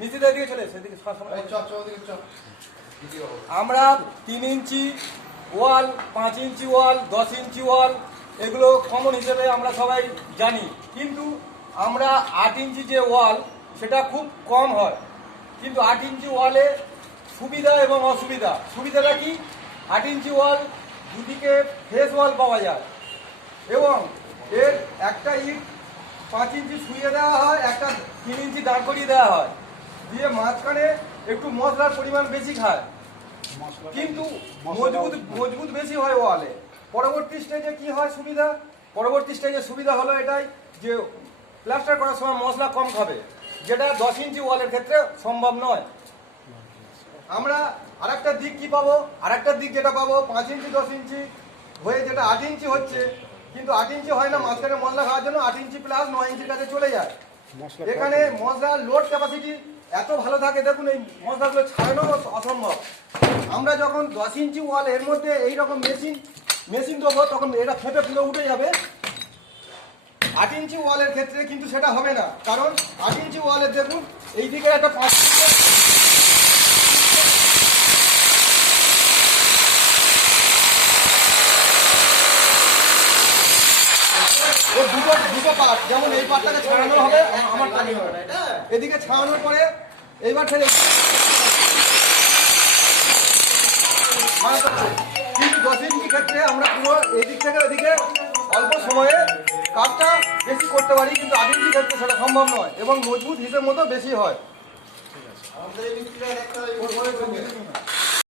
নিচেদের দিকে চলে সেদিকে আমরা 3 ইঞ্চি ওয়াল, 5 ইঞ্চি ওয়াল, 10 ইঞ্চি ওয়াল এগুলো কমন হিসেবে আমরা সবাই জানি, কিন্তু আমরা 8 ইঞ্চি যে ওয়াল সেটা খুব কম হয়। কিন্তু 8 ইঞ্চি ওয়ালে সুবিধা এবং অসুবিধা। সুবিধাটা কি? 8 ইঞ্চি ওয়াল দুদিকে ফেস ওয়াল পাওয়া যায় এবং এর একটা ইট 5 ইঞ্চি শুয়ে দেওয়া হয়, একটা 3 ইঞ্চি দাঁড় করিয়ে দেওয়া হয়, দিয়ে মাঝখানে একটু মশলার পরিমাণ বেশি খায়, কিন্তু মজবুত বেশি হয় ওয়ালে। পরবর্তী স্টেজে কি হয় সুবিধা? পরবর্তী স্টেজে সুবিধা হলো এটাই যে প্লাস্টার করার সময় মশলা কম খাবে, যেটা 10 ইঞ্চি ওয়ালের ক্ষেত্রে সম্ভব নয়। আমরা আরেকটা দিক কি পাবো? আরেকটা দিক যেটা পাবো 5 ইঞ্চি 10 ইঞ্চি হয়ে যেটা 8 ইঞ্চি হচ্ছে, কিন্তু 8 ইঞ্চি হয় না, মাঝখানে মশলা খাওয়ার জন্য 8 ইঞ্চি প্লাস 9 ইঞ্চির কাছে চলে যায়। এখানে মশলার লোড ক্যাপাসিটি এত ভালো থাকে, দেখুন এই মশলাগুলো ছাড়ানো অসম্ভব। আমরা যখন 10 ইঞ্চি ওয়াল এর মধ্যে এইরকম মেশিন দেবো তখন এটা ফেটে পুরো উঠে যাবে। 8 ইঞ্চি ওয়ালের ক্ষেত্রে কিন্তু সেটা হবে না, কারণ 8 ইঞ্চি ওয়ালের দেখুন এই দিকে একটা 5 দুটো পার্ট, যেমন এই পার্টটাকে ছাড়ানো হবে, আমার পানি হবে এদিকে ছাড়ানোর পরে এইবার ছেড়ে, কিন্তু 10 ইঞ্চি ক্ষেত্রে আমরা পুরো এদিক থেকে ওদিকে অল্প সময়ে কাজটা বেশি করতে পারি, কিন্তু 8 ইঞ্চি ক্ষেত্রে সেটা সম্ভব নয় এবং মজবুত হিসেব মতো বেশি হয়।